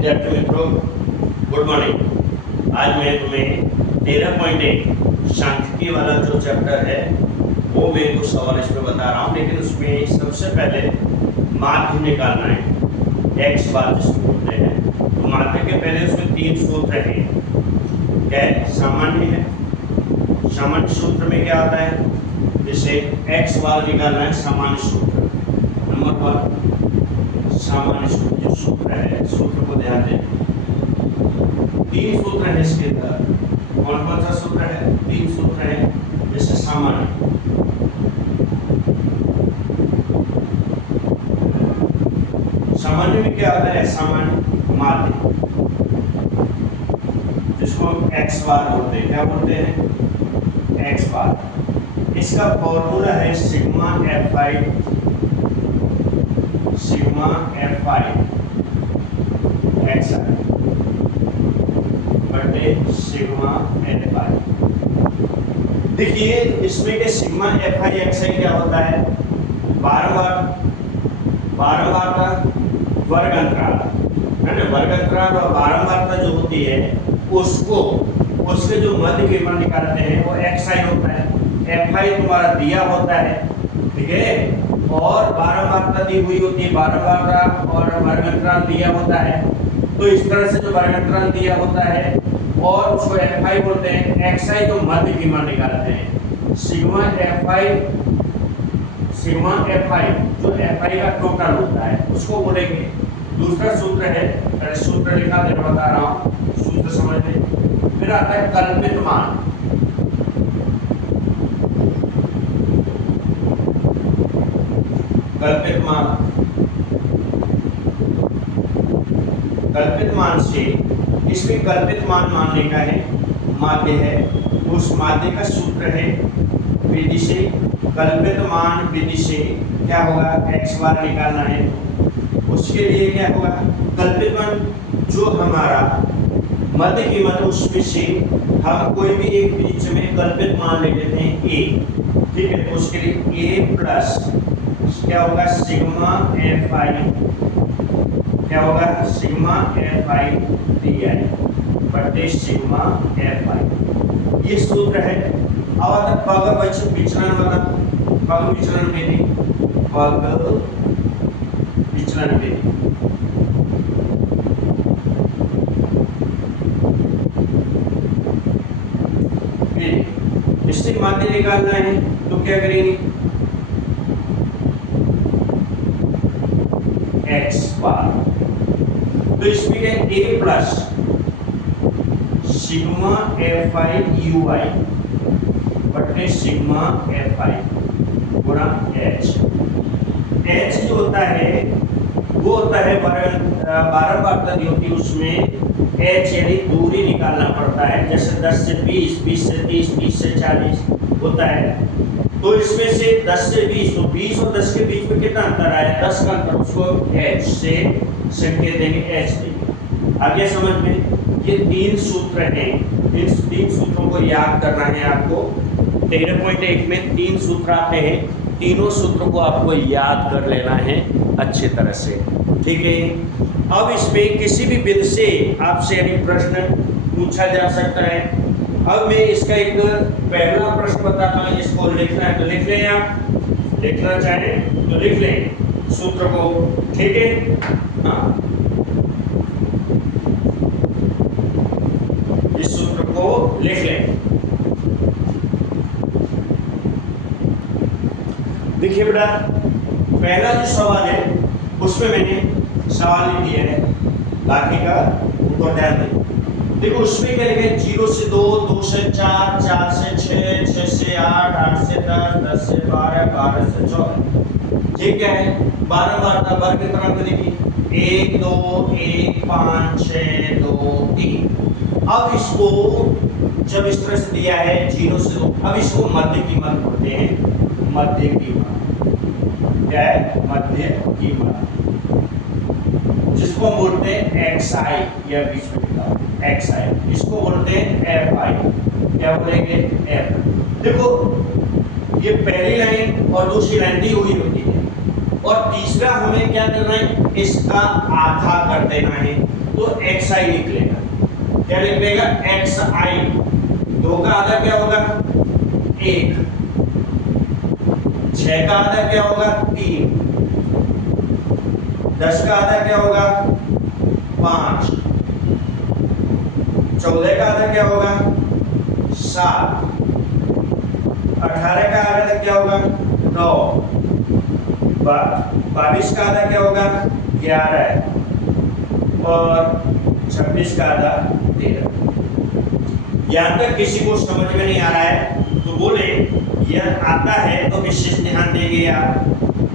विद्यार्थी मित्रों, good morning. आज मैं तुम्हें 13.1 सांख्यिकी वाला जो चैप्टर है वो मैं कुछ सवाल इसमें बता रहा हूँ, लेकिन उसमें सबसे पहले माध्य निकालना है। एक्स बार जिसको बोलते हैं, तो माध्य के पहले उसमें 3 सूत्र हैं। क्या है? सामान्य है। सामान्य सूत्र में क्या आता है? जैसे एक्स बार निकालना है, सामान्य सूत्र नंबर 1। सामान्य सूत्र जो सूत्र है, सूत्र को ध्यान दें। 3 सूत्र है इसके अंदर। कौन कौन सा सूत्र है? 3 सूत्र है। जैसे सामान्य, सामान्य में क्या आता है? सामान्य माध्य, जिसको एक्स बार बोलते हैं। क्या बोलते हैं? X bar. इसका फॉर्मूला है sigma f i, sigma f i x i बटे सिग्मा एफ आई। देखिए इसमें के sigma f i x i क्या होता है? बारंबार का वर्ग अंतराल है ना। वर्ग अंतराल और बारंबारता जो होती है उसको, उसके जो मध्य के मान निकालते हैं वो एक्स आई होता है। एफ आई तुम्हारा दिया होता है, ठीक है, और बारंबारता दी हुई होती है। बारंबारता और वर्ग अंतराल दिया होता है। तो इस तरह से जो वर्ग अंतराल दिया होता है और उसको एफ आई बोलते हैं। एक्स आई तो मध्य की मान निकालते हैं। Sigma f i, sigma f आई जो एफ आई का टोटल होता है उसको बोलेंगे। दूसरा सूत्र है, पहले सूत्र लिखा देना बता रहा हूँ, सूत्र समझ लें। फिर आता है कल्पित मान। कल्पित मान, कल्पित मान से इसमें कल्पित मान मानने का है, माध्य है। उस माध्य का सूत्र है विधि से, कल्पित मान विधि से क्या होगा? एक्स बार निकालना है। उसके लिए क्या होगा? कल्पित मान जो हमारा मध्य की मान उसमें से हम कोई भी एक बीच में कल्पित मान ले लेते हैं ए, ठीक है। तो उसके लिए ए प्लस क्या होगा? सिग्मा एफ आई, क्या होगा? सिग्मा एफ आई डी आई बटे सिग्मा एफ आई। ये सूत्र है। अब आता पग विचलन वाला, पग विचलन विधि, पग विचलन विधि। इससे माध्य निकालना है तो क्या करेंगे? एक्स बार, तो इसमें क्या? A plus sigma f i u i बटे सिग्मा एफ आई गुणा एच। एच जो होता है वो होता है बारंबारता जो होती है उसमें एच यानी दूरी निकालना पड़ता है। जैसे 10 से 20, 20 से 30, 30 से 40 होता है। तो इसमें से 10 से 20, तो 20 और 10 के बीच में कितना अंतर आया? 10 का अंतर, उसको एच से संकेत देंगे, एच देंगे। आगे समझ में। ये 3 सूत्र हैं। इन 3 सूत्रों को याद करना है आपको। 13.1 में 3 सूत्र आते हैं। तीनों सूत्रों को आपको याद कर लेना है अच्छे तरह से, ठीक है। अब इसमें किसी भी बिंदु से आपसे यदि प्रश्न पूछा जा सकता है। अब मैं इसका एक पहला प्रश्न बताता हूँ, इसको लिखना है तो लिख लें। आप लिखना चाहें तो लिख लें सूत्र को, ठीक है। हाँ, इस सूत्र को लिख लें। देखिए बेटा, पहला जो सवाल है उसमें मैंने सवाल ही दिया है, बाकी का ऊपर ध्यान दें। देखो उसमें क्या लिखा है? 0 से 2, 2 से 4, 4 से 6, 6 से 8, 8 से 10, 10 से 12, 12 से 14। ठीक है। बारंबारता वर्ग अंतराल में देखिए 1 2 1 5 6 2 3। अब इसको जब इस तरह से दिया है 0 से 2, अब इसको मध्य की मान बोलते हैं। मध्य की मान क्या है? मध्य की मान, जिसको बोलते हैं एक्स आई, या बीच में लिखा एक्स आई। इसको बोलते हैं एफ आई। क्या बोलेंगे? एफ। देखो ये पहली लाइन और दूसरी लाइन दी हुई होती है। और तीसरा हमें क्या करना है, इसका आधा कर देना है, तो xi निकलेगा। क्या निकलेगा? xi। 2 का आधा क्या होगा? 1। 6 का आधा क्या होगा? 3। 10 का आधा क्या होगा? 5। 14 का आधा क्या होगा? 7। 18 का आधा क्या होगा? 9। 22 का आधा क्या होगा? 11 और 26 का आधा 13। यहाँ तक किसी को समझ में नहीं आ रहा है तो बोले यह आता है तो विशेष ध्यान देंगे आप।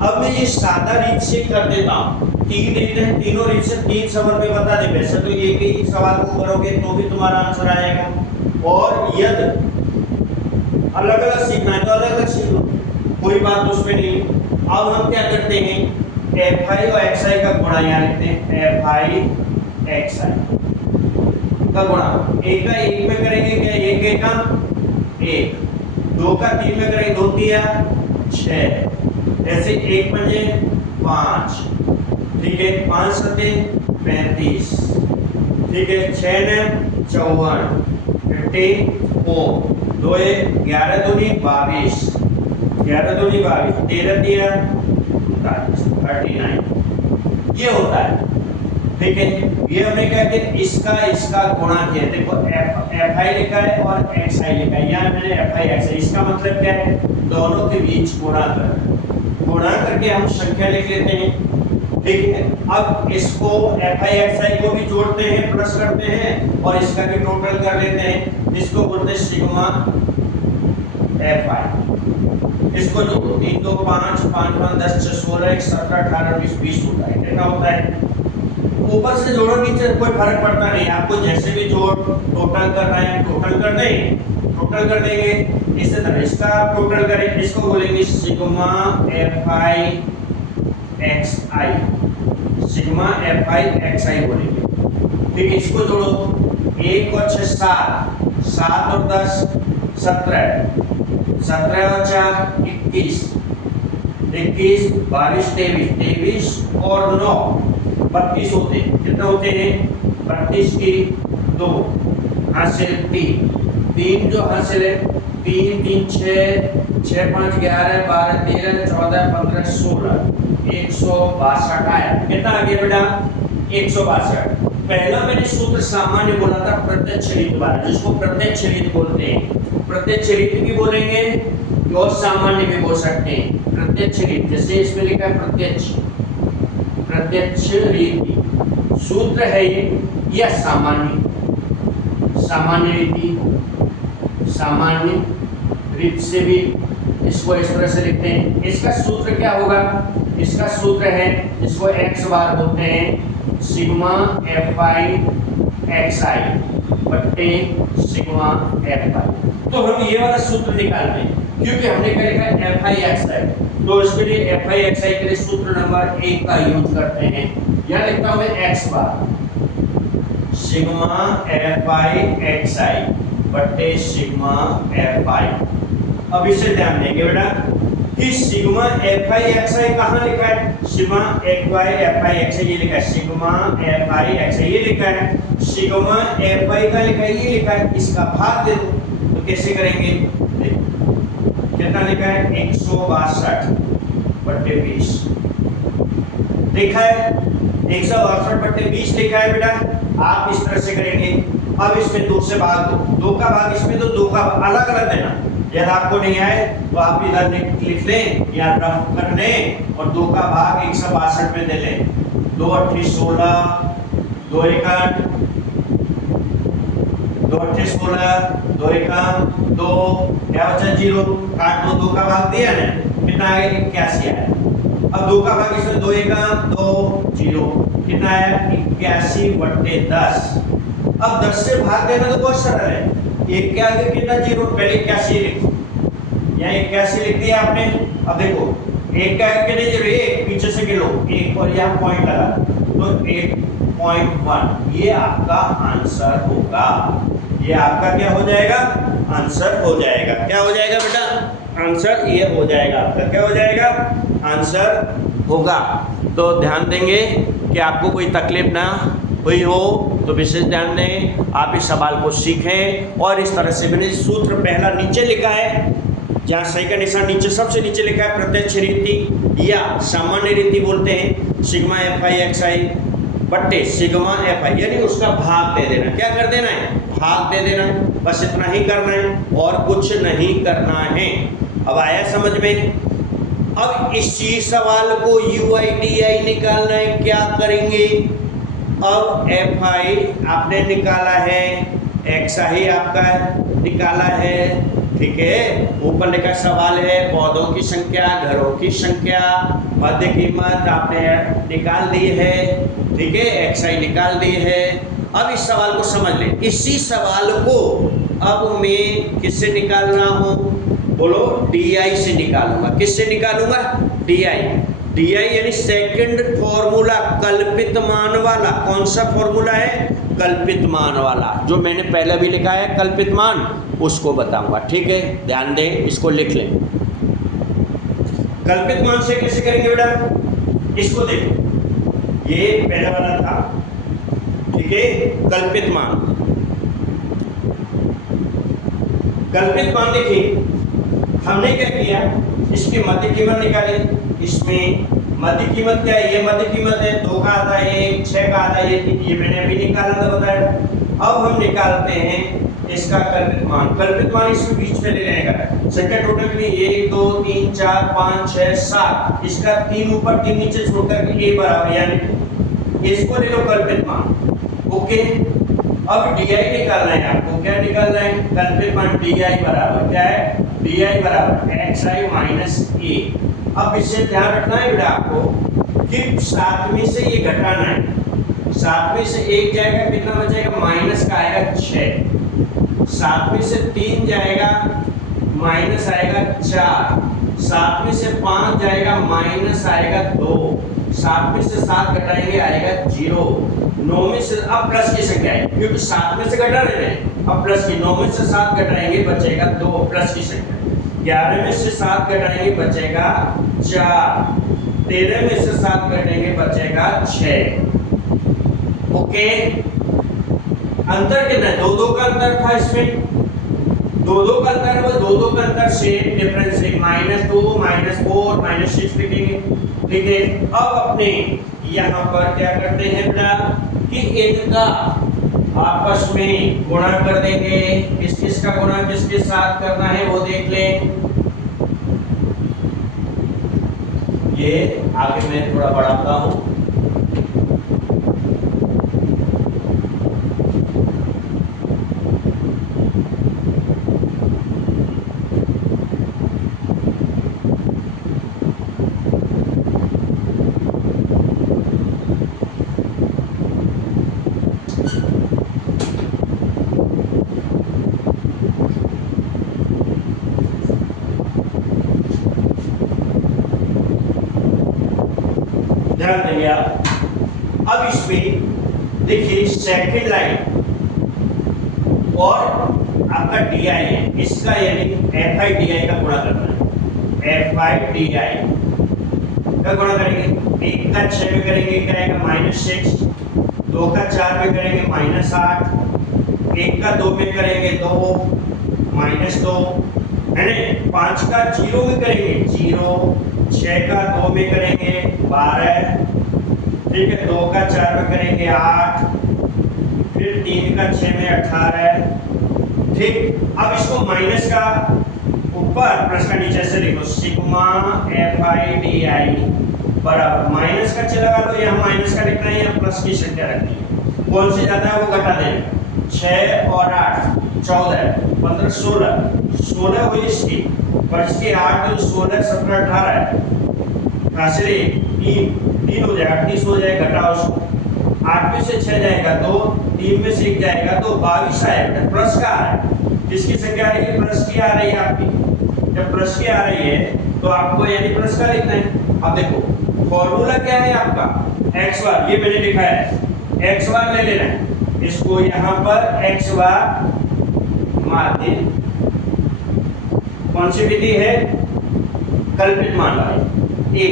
अब मैं ये सादा रीत से कर देता हूँ। 3 रीत है, तीनों रीत से 3 सवाल में बता दे। वैसे तो एक ही सवाल को करोगे तो भी तुम्हारा आंसर आएगा, और यदि अलग अलग सीखना है तो अलग अलग सीख लो, कोई बात उसमें नहीं। अब हम क्या करते हैं, fi और xi का गुणा यहाँ लिखते हैं, fi xi का गुणा। 1 का 1 में करेंगे क्या? 1 का 1। 2 का 3 में करेंगे, 2 तिया 6। ऐसे 1 पंजे 5, ठीक है। 5 सते 35, ठीक है। 6 ने 54, 54। 2 11 दूनी 22, 11 दूनी 22, 13 दिया 39। ये होता है, ठीक है। ये हमने क्या किया, इसका गुणा किया। देखो fi लिखा है और xi लिखा है, यहाँ मैंने fi xi। इसका मतलब क्या है, दोनों के बीच गुणा करके हम संख्या लिख लेते हैं, ठीक है। अब इसको fi xi को भी जोड़ते हैं, प्लस करते हैं, और इसका भी टोटल कर लेते हैं। इसको बोलते हैं सिग्मा fi। इसको जोड़ो, 3 2 5 5 5 10 6 16 1 17 18 19 20 होता है। कितना होता है? ऊपर से जोड़ो, नीचे कोई फर्क पड़ता नहीं, आपको जैसे भी जोड़ टोटल करना है टोटल कर देंगे, टोटल कर देंगे। इसी तरह इसका टोटल करें, इसको बोलेंगे sigma fi xi, sigma fi xi बोलेंगे, ठीक है। इसको जोड़ो, 1 और 6 7, 7 और 10 17, 17 और 4 21, 21 22 23, 23 और 9 32 होते हैं। कितने होते हैं? 32 की 2 हासिल 3, 3 जो हासिल है 3 3 6 6 5 11 12 13 14 15 16, 162 आया। कितना आ गया बेटा? 162। पहला मैंने सूत्र सामान्य बोला था, प्रत्यक्ष रीत वाला, जिसको प्रत्यक्ष रीत बोलते हैं। प्रत्यक्ष रीत भी बोलेंगे और सामान्य भी बोल सकते हैं। प्रत्यक्ष रीत, जैसे इसमें लिखा है प्रत्यक्ष रीति, सूत्र है ये, या सामान्य रीति से भी इसको इस तरह से लिखते हैं। इसका सूत्र क्या होगा? इसका सूत्र है, इसको x बार बोलते हैं, सिग्मा fi xi बट्टे सिग्मा fi। तो हम ये वाला सूत्र निकालते हैं, क्योंकि हमने क्या लिखा है fi xi, तो इसके लिए fi xi के लिए सूत्र नंबर 1 का यूज करते हैं। यहाँ लिखता हूँ मैं x बार, सिग्मा fi xi बट्टे सिग्मा fi। अब इसे ध्यान देंगे बेटा कि सिग्मा fi xi कहाँ लिखा है? सिग्मा fi xi ये लिखा है, सिग्मा fi xi ये लिखा है, सिग्मा fi का लिखा है, ये लिखा है। इसका भाग दे दो, तो कैसे करेंगे? कितना लिखा है? 162 बट्टे 20 लिखा है, 162 बट्टे 20 लिखा है बेटा। आप इस तरह से करेंगे। अब इसमें 2 से भाग दो, 2 का भाग इसमें तो 2 का अलग अलग देना। यदि आपको नहीं आए तो आप इधर लिख लें या रफ कर लें, और 2 का भाग 162 में दे लें। 2 8 16, 2 1 2 8 16, 2 1 2, क्या बचा? 0। काट दो, 2 का भाग दिया ना, कितना आया? 81 आया। अब 2 का भाग इसमें 2 1 2 0, कितना आया? 81 बट्टे 10। अब 10 से भाग देना तो बहुत सरल है। 1 के आगे कितना? 0। पहले 81 लिखो, यहाँ 81 लिख दिया आपने। अब देखो 1 के आगे कितने 0? 1, पीछे से गिनो 1 और यहाँ पॉइंट लगा, तो 8.1 ये आपका आंसर होगा। ये आपका क्या हो जाएगा? आंसर हो जाएगा। क्या हो जाएगा बेटा? आंसर ये हो जाएगा आपका। क्या हो जाएगा? आंसर होगा। तो ध्यान देंगे कि आपको कोई तकलीफ ना हुई हो, तो विशेष ध्यान दें, आप इस सवाल को सीखें। और इस तरह से मैंने सूत्र पहला नीचे लिखा है, जहाँ सही का निशान नीचे सबसे नीचे लिखा है प्रत्यक्ष रीति या सामान्य रीति बोलते हैं, सिग्मा एफ आई एक्स आई बट्टे सिग्मा एफ आई, यानी उसका भाग दे देना। क्या कर देना है? भाग दे देना है, बस इतना ही करना है और कुछ नहीं करना है। अब आया समझ में? अब इसी सवाल को यू आई डी आई निकालना है, क्या करेंगे? अब एफ आई आपने निकाला है, एक्स आई आपका निकाला है, ठीक है। ऊपर लिखा सवाल है पौधों की संख्या, घरों की संख्या, मध्य कीमत आपने निकाल दी है, ठीक है, एक्स आई निकाल दी है। अब इस सवाल को समझ लें। इसी सवाल को अब मैं किससे निकाल रहा हूँ? बोलो, डी आई से निकालूंगा। किससे निकालूंगा? D I. डी आई यानी सेकंड फॉर्मूला, कल्पित मान वाला। कौन सा फॉर्मूला है? कल्पित मान वाला, जो मैंने पहले भी लिखा है कल्पित मान, उसको बताऊंगा, ठीक है। ध्यान दें, इसको लिख लें। कल्पित मान से कैसे करेंगे बेटा? इसको देखो, ये पहला वाला था, ठीक है, कल्पित मान। कल्पित मान देखिए, हमने क्या किया, इसकी मध्य कीमत निकाली। इसमें मध्य कीमत क्या है? ये मध्य कीमत है, 2 का आधा, ये 6 का आधा, ये मैंने अभी निकाला था, बताया। अब हम निकालते हैं इसका कल्पित मान। कल्पित मान इसके बीच में ले लेने का। संख्या टोटल कितनी? 1 2 3 4 5 6 7। इसका 3 ऊपर 3 नीचे छोड़कर के a बराबर, यानी इसको ले लो कल्पित मान, ओके। अब डी आई निकालना है आपको। क्या निकालना है? कल्पित मान डी आई बराबर क्या है? डी आई बराबर एक्स आई माइनस ए। अब इससे ध्यान रखना है बेटा आपको कि 7 में से ये घटाना है। 7 में से 1 जाएगा, कितना बचेगा? माइनस का आएगा 6। 7 में से 3 जाएगा, माइनस आएगा 4। 7 में से 5 जाएगा, माइनस आएगा 2। 7 में से 7 घटाएंगे, आएगा 0। 9 में से अब प्लस की संख्या है, क्योंकि 7 में से घटा रहे हैं, अब प्लस की। 9 में से 7 घटाएंगे, बचेगा 2, प्लस की संख्या। 11 में से 7 घटाएंगे, बचेगा 4। 13 में से 7 घटाएंगे, बचेगा 6, ओके। अंतर कितना है? 2 का अंतर था इसमें, 2 का अंतर है, 2 का अंतर से डिफरेंस है, -2 -4 -6 लिखेंगे, ठीक है। अब अपने यहाँ पर क्या करते हैं बेटा कि इनका आपस में गुणा कर देंगे। किस किस का गुणा किसके साथ करना है वो देख लें। ये आगे मैं थोड़ा बढ़ाता हूँ। ध्यान देंगे आप। अब इसमें देखिए सेकंड लाइन और आपका डी आई है, इसका यानी एफ आई डी आई का गुणा करना है। एफ आई डी आई का गुणा करेंगे। 1 का 6 में करेंगे, क्या आएगा? -6। 2 का 4 में करेंगे, -8। 1 का 2 में करेंगे, 2 -2 है ना। 5 का 0 में करेंगे, 0। 6 का 2 में करेंगे, 12, ठीक है। 2 का 4 में करेंगे, 8। फिर 3 का 6 में 18, ठीक। अब इसको माइनस का ऊपर प्लस का नीचे से लिखो, सिग्मा एफ आई डी आई बराबर माइनस का लगा लो, यहाँ माइनस का लिखना है, यहाँ प्लस की संख्या रखनी है। कौन से जाता है वो घटा देना। 6 और 8 14, 15 16 हुई इसकी, और इसकी 8 16 17 18 है। 3 हो जाएगा, 38 हो जाएगा, घटाओ उसको। 8 में से 6 जाएगा तो 3 में से 1 जाएगा तो 22 आएगा। प्लस का आ रहा है, किसकी संख्या आ रही है? प्लस की आ रही है आपकी। जब प्लस की आ रही है तो आपको यानी प्लस का लिखना है। अब देखो फॉर्मूला क्या है आपका? एक्स बार, ये मैंने लिखा है, एक्स बार ले लेना है। इसको यहाँ पर एक्स बार माध्य, कौन सी विधि है? कल्पित मान वाली। ए,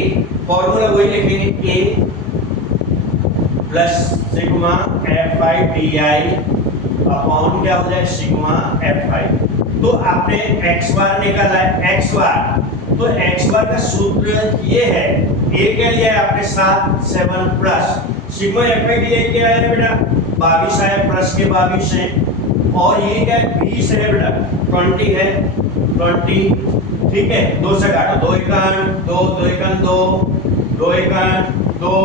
फॉर्मूला वही लिखेंगे a plus sigma f i d i upon क्या हो जाए सिग्मा एफ आई। तो आपने एक्स बार निकाला है, एक्स बार, तो एक्स बार का सूत्र ये है, ए क्या लिया है आपने 7 plus sigma f i d आई क्या है बेटा 22 है, प्लस के 22 है, और ये क्या है 20 है बेटा 20 है 20, ठीक है, 2 से काटो, 2 एकन 2 2 एकन 2 2 एकन 2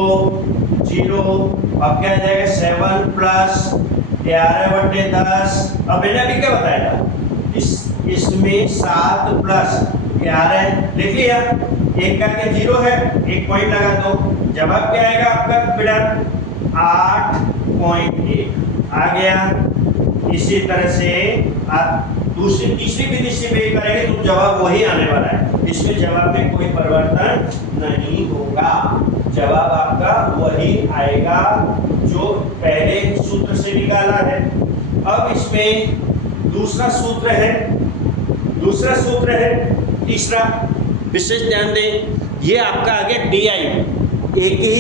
0, अब क्या आ जाएगा 7 प्लस 11/10। अब मैंने अभी क्या बताया था, इसमें 7 प्लस 11 लिख लिया, एक करके 0 है, एक पॉइंट लगा दो, जवाब क्या आएगा आपका बेटा 8.1 आ गया। इसी तरह से आप दूसरी तीसरी विधि से भी करेंगे तो जवाब वही आने वाला है, इसमें जवाब में कोई परिवर्तन नहीं होगा, जवाब आपका वही आएगा जो पहले सूत्र से निकाला है। अब इसमें दूसरा सूत्र है तीसरा, विशेष ध्यान दें, ये आपका आ गया डी आई, एक ही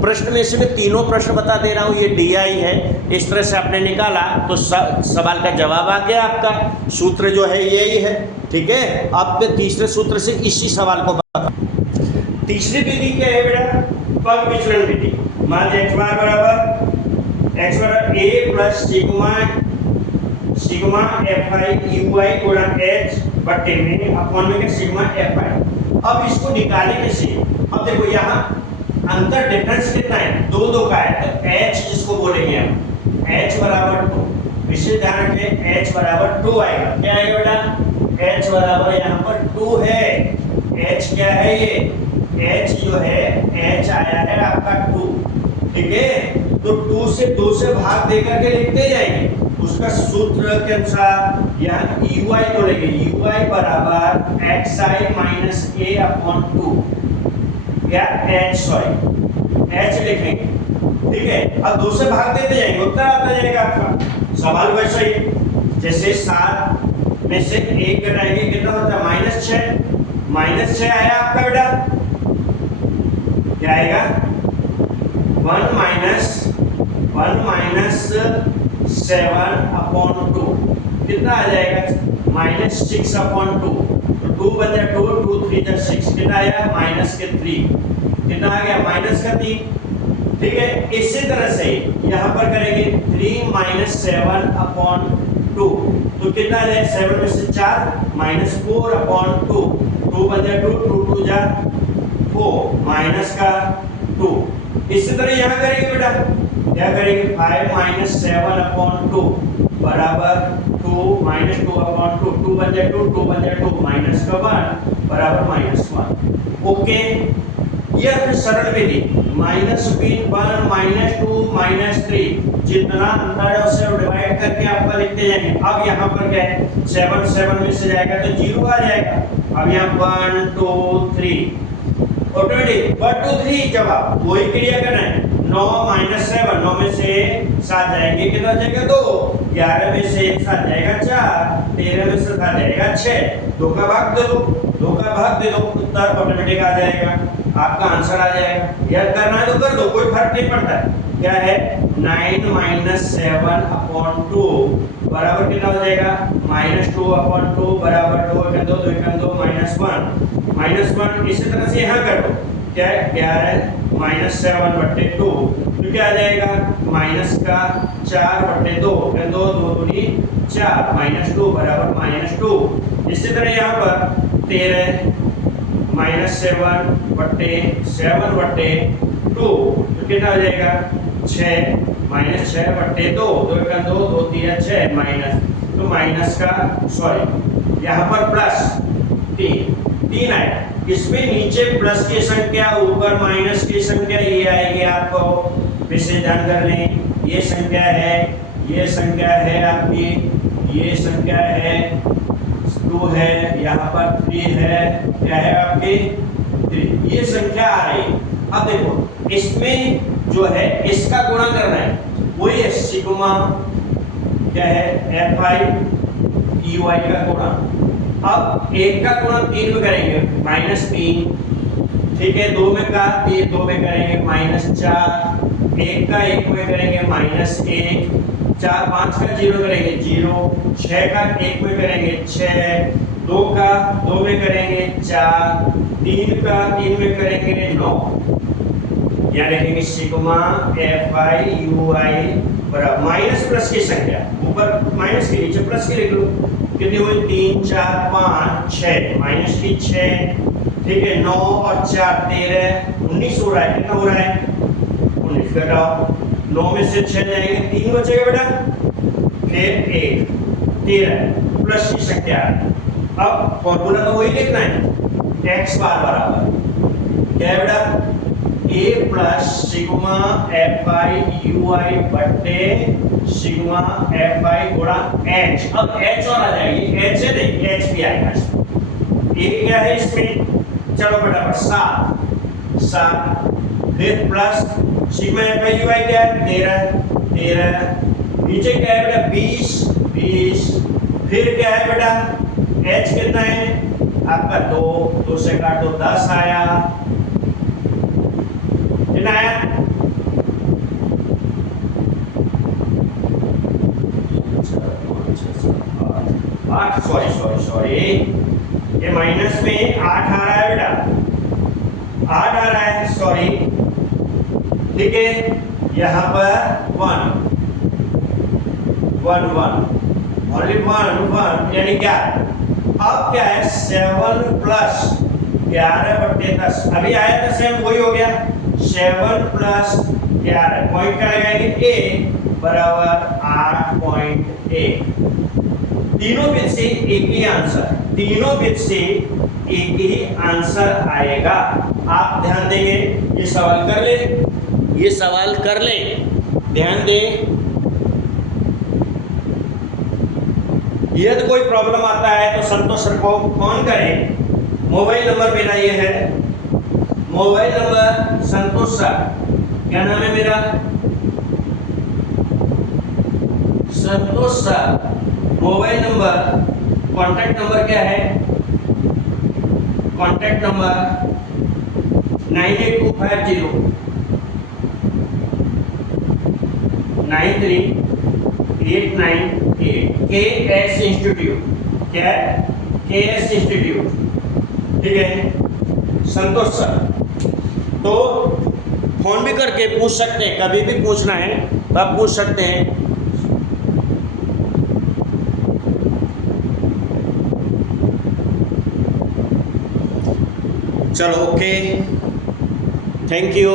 प्रश्न में से मैं तीनों प्रश्न बता दे रहा हूं, ये डी आई है, इस तरह से आपने निकाला तो सवाल का जवाब आ गया आपका, सूत्र जो है यही है, ठीक है। अब तीसरे सूत्र से इसी सवाल को बता, तीसरी विधि क्या है बेटा पग विचलन विधि। मान लीजिए x बराबर a plus sigma f i u i गुणा एच बटे में अपॉन में सिग्मा एफ आई। अब इसको निकाले कैसे, अब देखो यहाँ अंतर डिफरेंस कितना है, 2 2 का है, तो h जिसको बोलेंगे हम h बराबर 2, विशेष ध्यान रखें h बराबर 2 आएगा, क्या आएगा बेटा h बराबर यहाँ पर 2 है, h क्या है ये h जो है h आया है आपका 2, ठीक है, तो 2 से भाग देकर के लिखते जाएंगे, उसका सूत्र के अनुसार यहाँ ui तो लेंगे, ui बराबर xi माइनस a अपॉन 2 या h लिखेंगे, ठीक है। अब 2 से भाग देते जाएंगे, उत्तर आता जाएगा आपका, सवाल वैसा ही, जैसे 7 में से 1 घटाएंगे कितना होता है -6 आया आपका बेटा, क्या आएगा 1 माइनस 7 अपॉन 2 कितना आ जाएगा -6 अपॉन 2, तो 2 बन जाए 2 2 3 जा 6, कितना आया -3, कितना आ गया -3, ठीक है। इसी तरह से यहाँ पर करेंगे 3 माइनस 7 अपॉन 2, तो कितना आ जाए 7 में से 4 -4 अपॉन 2, 2 बन जाए 2 2 2 जा 4 माइनस का 2। इसी तरह यहाँ करेंगे बेटा, क्या करेंगे 5 माइनस 7 अपॉन 2 बराबर 2 माइनस 2 अपॉन 2, 2 बन जाए 2 2 बन जाए 2 माइनस का 1 बराबर -1। ओके, ये फिर सरल विधि -1 -2 -3 जितना अंतर है उसे डिवाइड करके आपका लिखते जाएंगे। अब यहाँ पर क्या है 7 में से जाएगा तो 0 आ जाएगा, अब यहाँ 1 2 3 ऑटोमेटिक 1 2 3 जवाब वही क्रिया करना है। 9 माइनस 7, 9 में से 7 जाएंगे कितना जाएगा 2, 11 में से 7 जाएगा 4, 13 में से 7 जाएगा 6, 2 का भाग दे दो, उत्तर ऑटोमेटिक आ जाएगा, आपका आंसर आ जाएगा। याद करना है तो कर दो, कोई फर्क नहीं पड़ता। क्या है 9 माइनस 7 अपॉन 2 बराबर कितना हो जाएगा -2 अपॉन 2 बराबर 2 का 2 2 -1 इसी तरह से यहाँ कर दो, क्या है 11 माइनस 7 बटे 2 तो क्या आ जाएगा माइनस का 4 बटे 2 2 2 दूनी 4 -2 बराबर -2। इसी तरह यहाँ पर 13 माइनस 7 बटे 2 तो कितना आ जाएगा 6 माइनस 6 बटे 2 2 का 2 2 3 6 माइनस, तो माइनस का सॉरी यहाँ पर प्लस 3 आएगा, इसमें नीचे प्लस की संख्या ऊपर माइनस की संख्या ये आएगी, आपको विशेष ध्यान कर लें, ये संख्या है आपकी, ये संख्या है 2 है, यहाँ पर 3 है, क्या है आपकी 3, ये संख्या आ रही। अब देखो इसमें जो है इसका गुणा करना है, वही है सिग्मा क्या है एफ आई यू आई का गुणा। अब 1 का गुणा 3 में करेंगे -3, ठीक है। 2 में का 2 में करेंगे -4, 1 का 1 में करेंगे -1, 4 5 का 0 करेंगे 0, 6 का 1 में करेंगे 6, 2 का 2 में करेंगे 4, 3 का 3 में करेंगे 9। यहाँ लिखेंगे सिग्मा fi ui बराबर माइनस प्लस की संख्या, ऊपर माइनस के नीचे प्लस की लिख लो। कितनी हुई 3 4 5 6, माइनस की 6, ठीक है। 9 और 4 13, 19 हो रहा है। कितना हो रहा है 19, घटाओ 9 में से 6 जाएंगे 3 बचेगा बेटा, फिर 1 13 प्लस की संख्या। अब फॉर्मूला तो वही लिखना है, x बार बराबर क्या है बेटा a plus sigma fi ui बट्टे सिग्मा fi गुणा h। अब h और आ जाएगी, h से नहीं h भी आएगा। a क्या है इसमें, चलो फटाफट 7 फिर प्लस सिग्मा fi ui क्या है 13, नीचे क्या है बेटा 20, फिर क्या है बेटा h कितना है आपका 2 से काट दो 10 आया, कितना आया 8, सॉरी ये माइनस में 8 आ रहा है बेटा, 8 आ रहा है, सॉरी, ठीक है। यहाँ पर 1 ओनली 1 यानी क्या, अब क्या है 7 प्लस 11 बट्टे 10, अभी आया था सेम वही हो गया, 7 प्लस 11 पॉइंट का लगाएंगे a बराबर 8.1। तीनों बिट से एक ही आंसर, तीनों बिट से एक ही आंसर आएगा। आप ध्यान देंगे, ये सवाल कर ले, ये सवाल कर ले, ध्यान दे। यदि कोई प्रॉब्लम आता है तो संतोष सर को फोन करें। मोबाइल नंबर मेरा ये है, मोबाइल नंबर संतोष सर, क्या नाम है मेरा Santosh sir. Mobile number, contact number क्या है, कॉन्टैक्ट नंबर 98250 93898। KS इंस्टीट्यूट, क्या है KS इंस्टीट्यूट, ठीक है संतोष सर। तो फोन भी करके पूछ सकते हैं, कभी भी पूछना है तो आप पूछ सकते हैं। चलो ओके, थैंक यू।